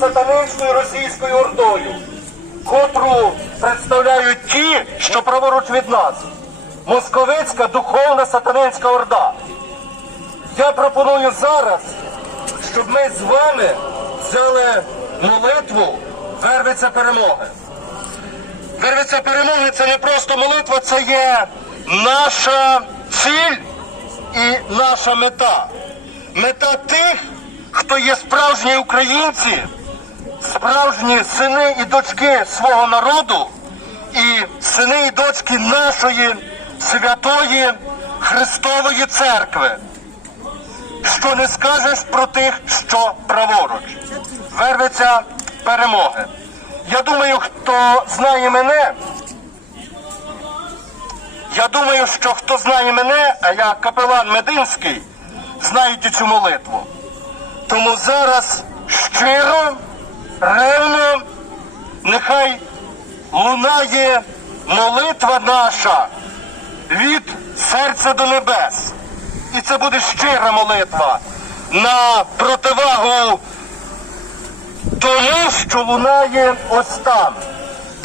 сатанинською російською ордою, котру представляють ті, що праворуч від нас. Московицька духовна сатанинська орда. Я пропоную зараз, щоб ми з вами взяли молитву Вервиця перемоги. Вервиця перемоги це не просто молитва, це є наша ціль і наша мета. Мета тих, хто є справжні українці, справжні сини і дочки свого народу, і сини і дочки нашої святої Христової церкви. Що не скажеш про тих, що праворуч. Вервиться перемоги. Я думаю, хто знає мене, я думаю, що хто знає мене, а я капелан Мединський, знаєте цю молитву. Тому зараз щиро, ревно, нехай лунає молитва наша від серця до небес. І це буде щира молитва на противагу тому, що лунає ось там,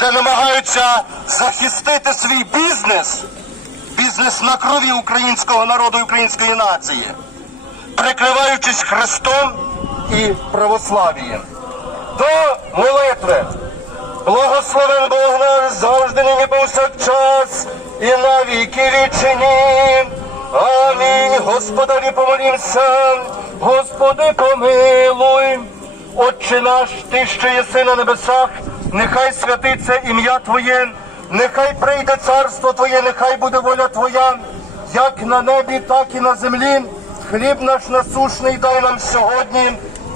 де намагаються захистити свій бізнес, бізнес на крові українського народу і української нації, прикриваючись Христом і православієм. До молитви. Благословен Бог наш завжди нині повсякчас і на віки вічені. Амінь. Господові помолімся, Господи помилуй. Отче наш, Ти, що єси на небесах, нехай святиться ім'я Твоє, нехай прийде царство Твоє, нехай буде воля Твоя, як на небі, так і на землі. Хліб наш насушний дай нам сьогодні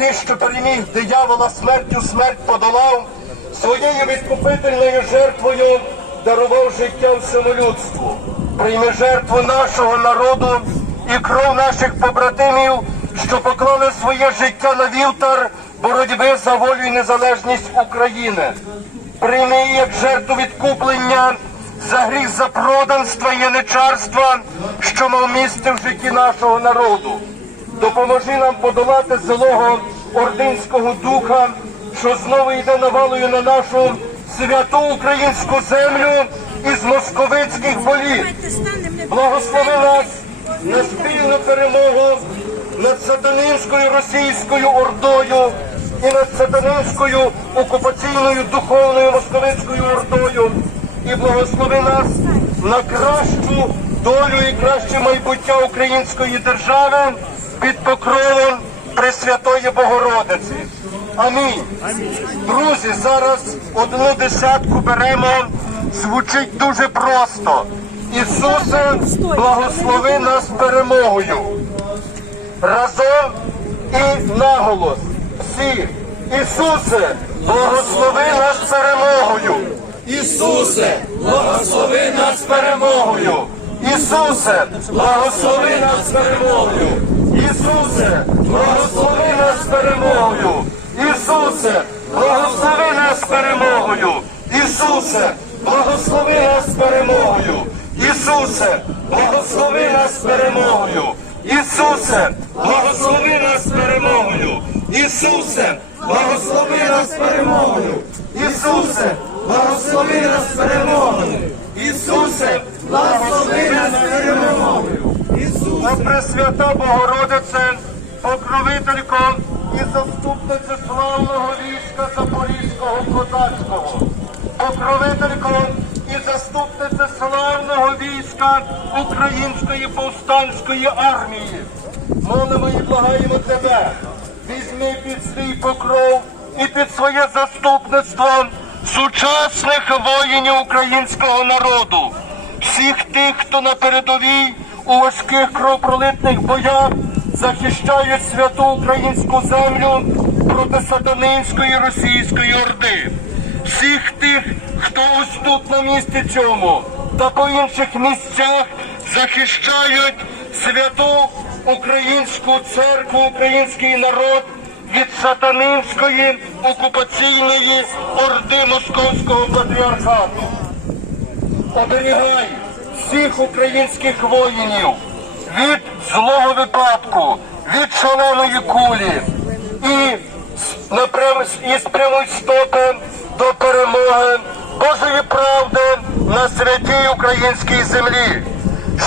Ти, що переміг диявола смертю, смерть подолав, своєю відкупительною жертвою дарував життя всьому людству. Прийми жертву нашого народу і кров наших побратимів, що поклали своє життя на вівтар боротьби за волю і незалежність України. Прийми як жертву відкуплення за гріх запроданства і яничарства, що мав місце в житті нашого народу. Допоможи нам подолати злого ординського духа, що знову йде навалою на нашу святу українську землю із московицьких боліт. Благослови нас на спільну перемогу над сатанинською російською ордою і над сатанинською окупаційною духовною московицькою ордою. І благослови нас на кращу долю і краще майбуття української держави під покровом Пресвятої Богородиці. Амінь. Друзі, зараз одну десятку беремо. Звучить дуже просто. Ісусе, благослови нас перемогою. Разом і наголос. Всі. Ісусе, благослови нас перемогою. Ісусе, благослови нас перемогою. Ісусе, благослови нас перемогою. Ісусе, благослови нас перемогою, Ісусе, благослови нас перемогою, Ісусе, благослови нас перемогою, Ісусе, благослови нас перемогою, Ісусе, благослови нас перемогою, Ісусе, благослови нас перемогою, Ісусе, благослови нас перемогою, Ісусе, благослови нас перемогою. Ісусе, Пресвята Богородице, покровителько і заступниця славного війська Запорізького козацького, покровителько і заступниця славного війська Української повстанської армії. Молимо і благаємо тебе, візьми під свій покров і під своє заступництво сучасних воїнів українського народу, всіх тих, хто на передовій у важких кровопролитних боях захищають святу українську землю проти сатанинської російської орди. Всіх тих, хто ось тут на місці цьому та по інших місцях захищають святу українську церкву, український народ від сатанинської окупаційної орди московського патріархату. Оберігай всіх українських воїнів від злого випадку, від шаленої кулі і, і спрямуй стопи до перемоги Божої правди на святій українській землі.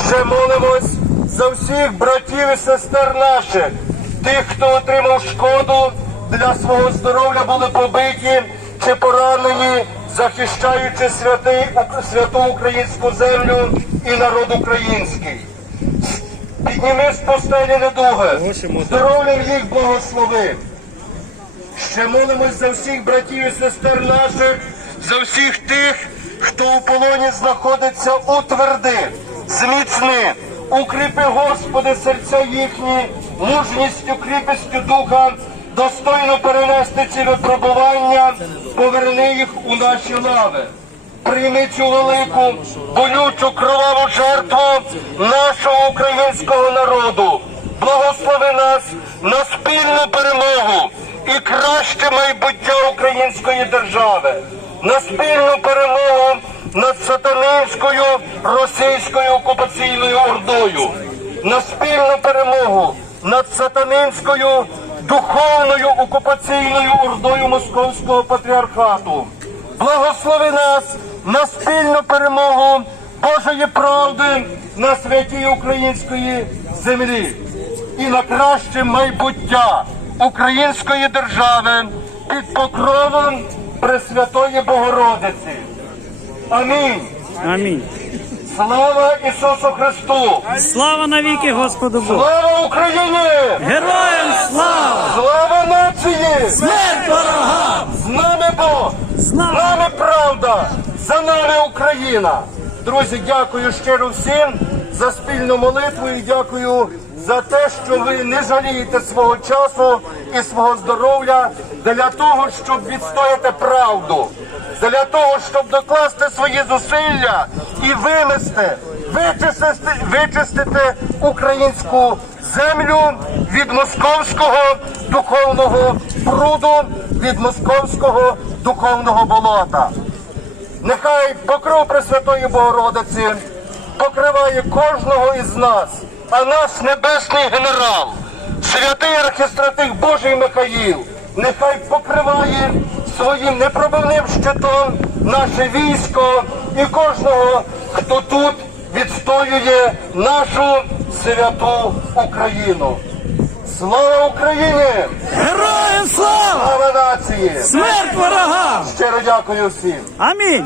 Ще молимось за всіх братів і сестер наших, тих, хто отримав шкоду для свого здоров'я, були побиті чи поранені, захищаючи святий, святу українську землю і народ український. Підніми з постелі недуги, здоров'ям їх благослови. Ще молимось за всіх братів і сестер наших, за всіх тих, хто у полоні знаходиться у тверди, зміцни, укріпи, Господи, серця їхні, мужністю, кріпістю духа, достойно перенести ці випробування, поверни їх у наші лави. Прийми цю велику, болючу, кроваву жертву нашого українського народу. Благослови нас на спільну перемогу і краще майбуття української держави, на спільну перемогу над сатанинською російською окупаційною ордою, на спільну перемогу над сатанинською духовною окупаційною ордою московського патріархату. Благослови нас на спільну перемогу Божої правди на святій української землі і на краще майбуття української держави під покровом Пресвятої Богородиці. Амінь. Амінь. Слава Ісусу Христу! Слава навіки Господу Богу! Слава Україні! Героям слава! Слава нації! Смерть ворогам! З нами Бог! З нами правда! За нами Україна! Друзі, дякую щиро всім за спільну молитву і дякую за те, що ви не жалієте свого часу і свого здоров'я для того, щоб відстояти правду, для того, щоб докласти свої зусилля і винести, вичистити, вичистити українську землю від московського духовного бруду, від московського духовного болота. Нехай покров Пресвятої Богородиці покриває кожного із нас, а наш небесний генерал, святий архістратих Божий Михаїл, нехай покриває своїм непробивним щитом наше військо і кожного, хто тут відстоює нашу святу Україну. Слава Україні! Героям слава! Слава нації! Смерть ворога! Щиро дякую всім! Амінь!